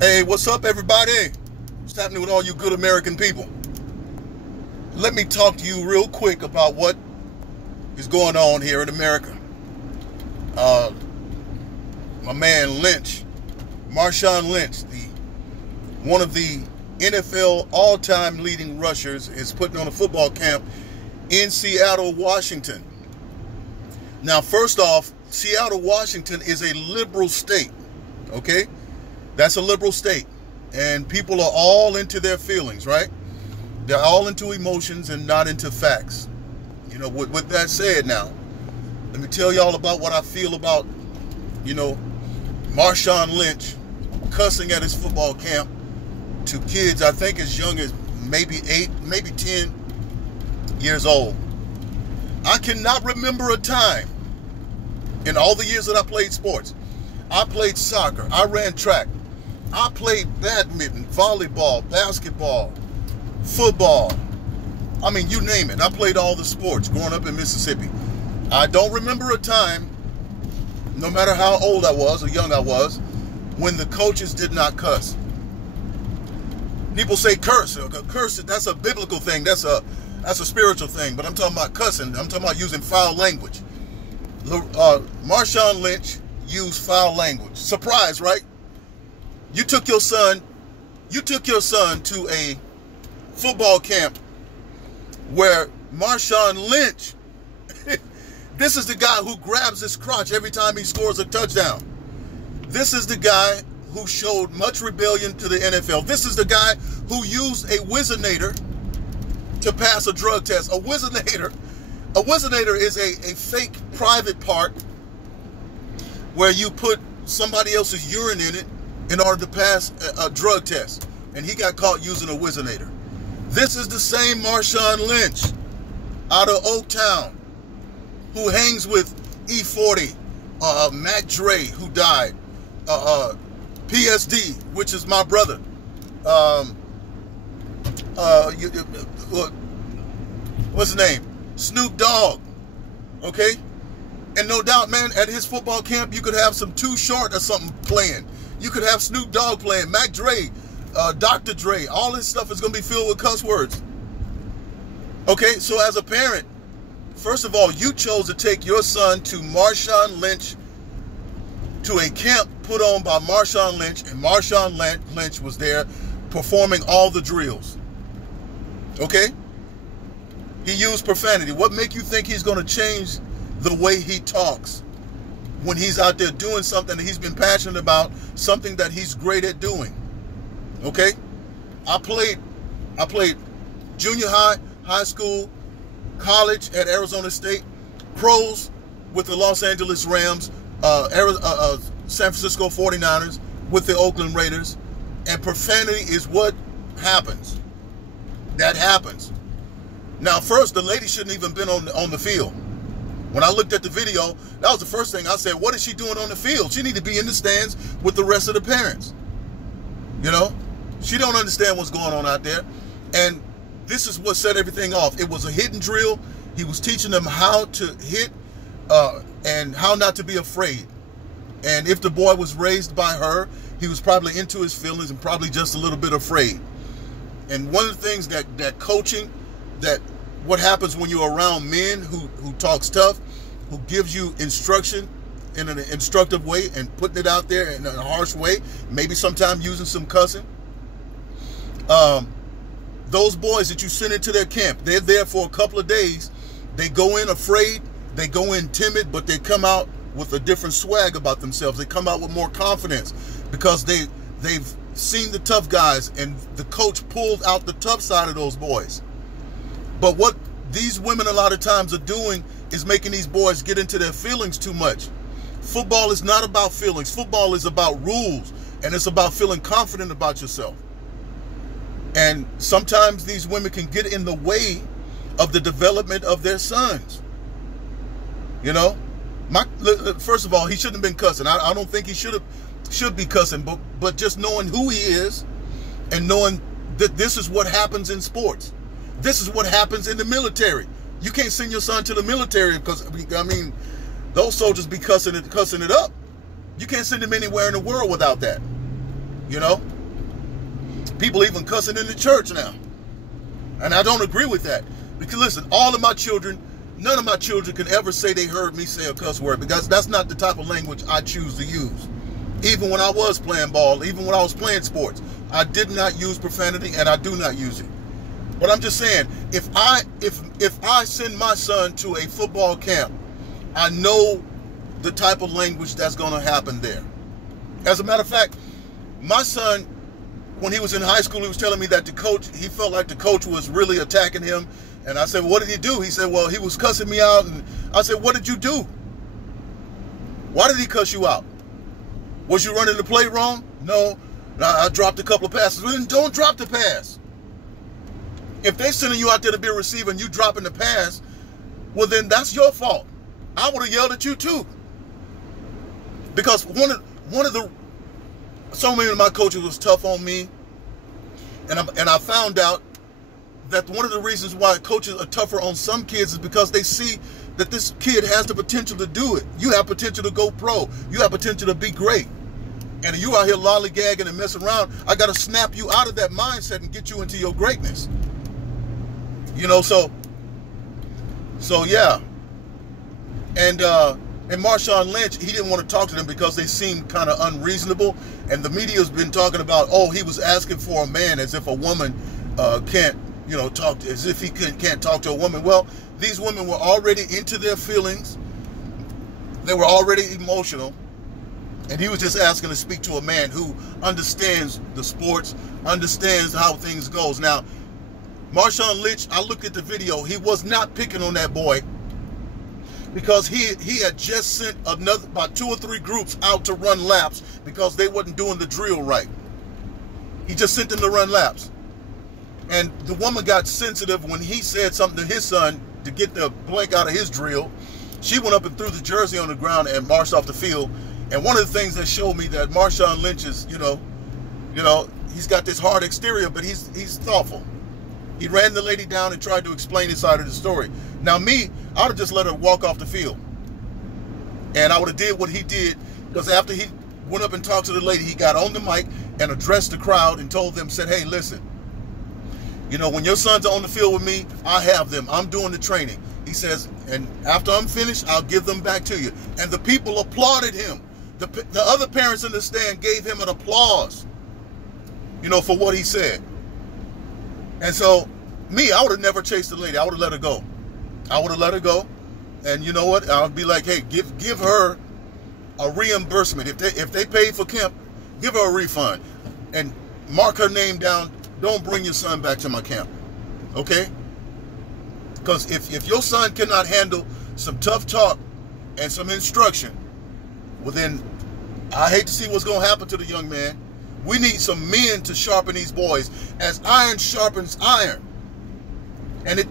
Hey, what's up, everybody? What's happening with all you good American people? Let me talk to you real quick about what is going on here in America. My man Lynch, Marshawn Lynch, one of the NFL all-time leading rushers, is putting on a football camp in Seattle, Washington. Now, first off, Seattle, Washington is a liberal state, okay? That's a liberal state, and people are all into their feelings, right? They're all into emotions and not into facts. You know, with that said now, let me tell y'all about what I feel about, Marshawn Lynch cussing at his football camp to kids, I think as young as maybe 8, maybe 10 years old. I cannot remember a time in all the years that I played sports. I played soccer, I ran track, I played badminton, volleyball, basketball, football. I mean, you name it. I played all the sports growing up in Mississippi. I don't remember a time, no matter how old I was or young I was, when the coaches did not cuss. People say curse. Curse, that's a biblical thing. That's a spiritual thing. But I'm talking about cussing. I'm talking about using foul language. Marshawn Lynch used foul language. Surprise, right? You took your son to a football camp where Marshawn Lynch, this is the guy who grabs his crotch every time he scores a touchdown. This is the guy who showed much rebellion to the NFL. This is the guy who used a Whizzinator to pass a drug test. A Whizzinator is a fake private part where you put somebody else's urine in it in order to pass a drug test. And he got caught using a Whizzinator. This is the same Marshawn Lynch out of Oaktown who hangs with E40, Mac Dre, who died, PSD, which is my brother, what's his name? Snoop Dogg, okay? And no doubt, man, at his football camp, you could have some Too Short or something playing. You could have Snoop Dogg playing, Mac Dre, Dr. Dre. All this stuff is going to be filled with cuss words. Okay, so as a parent, first of all, you chose to take your son to Marshawn Lynch, to a camp put on by Marshawn Lynch, and Marshawn Lynch was there performing all the drills. Okay? He used profanity. What make you think he's going to change the way he talks when he's out there doing something that he's been passionate about, something that he's great at doing? Okay? I played junior high, high school, college at Arizona State, pros with the Los Angeles Rams, San Francisco 49ers, with the Oakland Raiders, and profanity is what happens. That happens. Now, first, the lady shouldn't even been on the field. When I looked at the video, that was the first thing I said. What is she doing on the field? She need to be in the stands with the rest of the parents. You know, she don't understand what's going on out there, and this is what set everything off. It was a hidden drill. He was teaching them how to hit and how not to be afraid. And if the boy was raised by her, he was probably into his feelings and probably just a little bit afraid. And one of the things that coaching, that what happens when you're around men who talks tough, who gives you instruction in an instructive way and putting it out there in a harsh way, maybe sometimes using some cussing. Those boys that you send into their camp, they're there for a couple of days. They go in afraid, they go in timid, but they come out with a different swag about themselves. They come out with more confidence because they've seen the tough guys, and the coach pulled out the tough side of those boys. But what these women a lot of times are doing is making these boys get into their feelings too much. Football is not about feelings. Football is about rules, and it's about feeling confident about yourself. And sometimes these women can get in the way of the development of their sons. You know, first of all, he shouldn't have been cussing. I don't think he should be cussing, but just knowing who he is and knowing that this is what happens in sports. This is what happens in the military. You can't send your son to the military because, I mean, those soldiers be cussing it up. You can't send him anywhere in the world without that. You know? People even cussing in the church now. And I don't agree with that. Because listen, all of my children, none of my children can ever say they heard me say a cuss word, because that's not the type of language I choose to use. Even when I was playing ball, even when I was playing sports, I did not use profanity, and I do not use it. But I'm just saying, if I send my son to a football camp, I know the type of language that's going to happen there. As a matter of fact, my son, when he was in high school, he was telling me that the coach, he felt like the coach was really attacking him. And I said, well, what did he do? He said, well, he was cussing me out. And I said, what did you do? Why did he cuss you out? Was you running the play wrong? No, I dropped a couple of passes. Well, then don't drop the pass. If they're sending you out there to be a receiver and you dropping the pass, well, then that's your fault. I would have yelled at you too. Because so many of my coaches was tough on me. And I found out that one of the reasons why coaches are tougher on some kids is because they see that this kid has the potential to do it. You have potential to go pro. You have potential to be great. And you out here lollygagging and messing around, I got to snap you out of that mindset and get you into your greatness. You know, so yeah. And Marshawn Lynch, he didn't want to talk to them because they seemed kind of unreasonable. And the media's been talking about, oh, he was asking for a man, as if a woman can't, you know, talk, as if he can't talk to a woman. Well, these women were already into their feelings. They were already emotional. And he was just asking to speak to a man who understands the sports, understands how things goes. Now, Marshawn Lynch, I looked at the video. He was not picking on that boy, because he had just sent about 2 or 3 groups out to run laps because they wasn't doing the drill right. He just sent them to run laps. And the woman got sensitive when he said something to his son to get the blank out of his drill. She went up and threw the jersey on the ground and marched off the field. And one of the things that showed me that Marshawn Lynch is, you know, he's got this hard exterior, but he's thoughtful. He ran the lady down and tried to explain his side of the story. Now me, I would have just let her walk off the field. And I would have did what he did, because after he went up and talked to the lady, he got on the mic and addressed the crowd and told them, said, hey, listen, you know, when your sons are on the field with me, I have them. I'm doing the training. He says, and after I'm finished, I'll give them back to you. And the people applauded him. The other parents in the stand gave him an applause, you know, for what he said. And so, me, I would have never chased the lady. I would have let her go. I would have let her go. And you know what? I would be like, hey, give her a reimbursement. If they paid for camp, give her a refund. And mark her name down. Don't bring your son back to my camp. Okay? Because if your son cannot handle some tough talk and some instruction, well then, I hate to see what's going to happen to the young man. We need some men to sharpen these boys, as iron sharpens iron. And it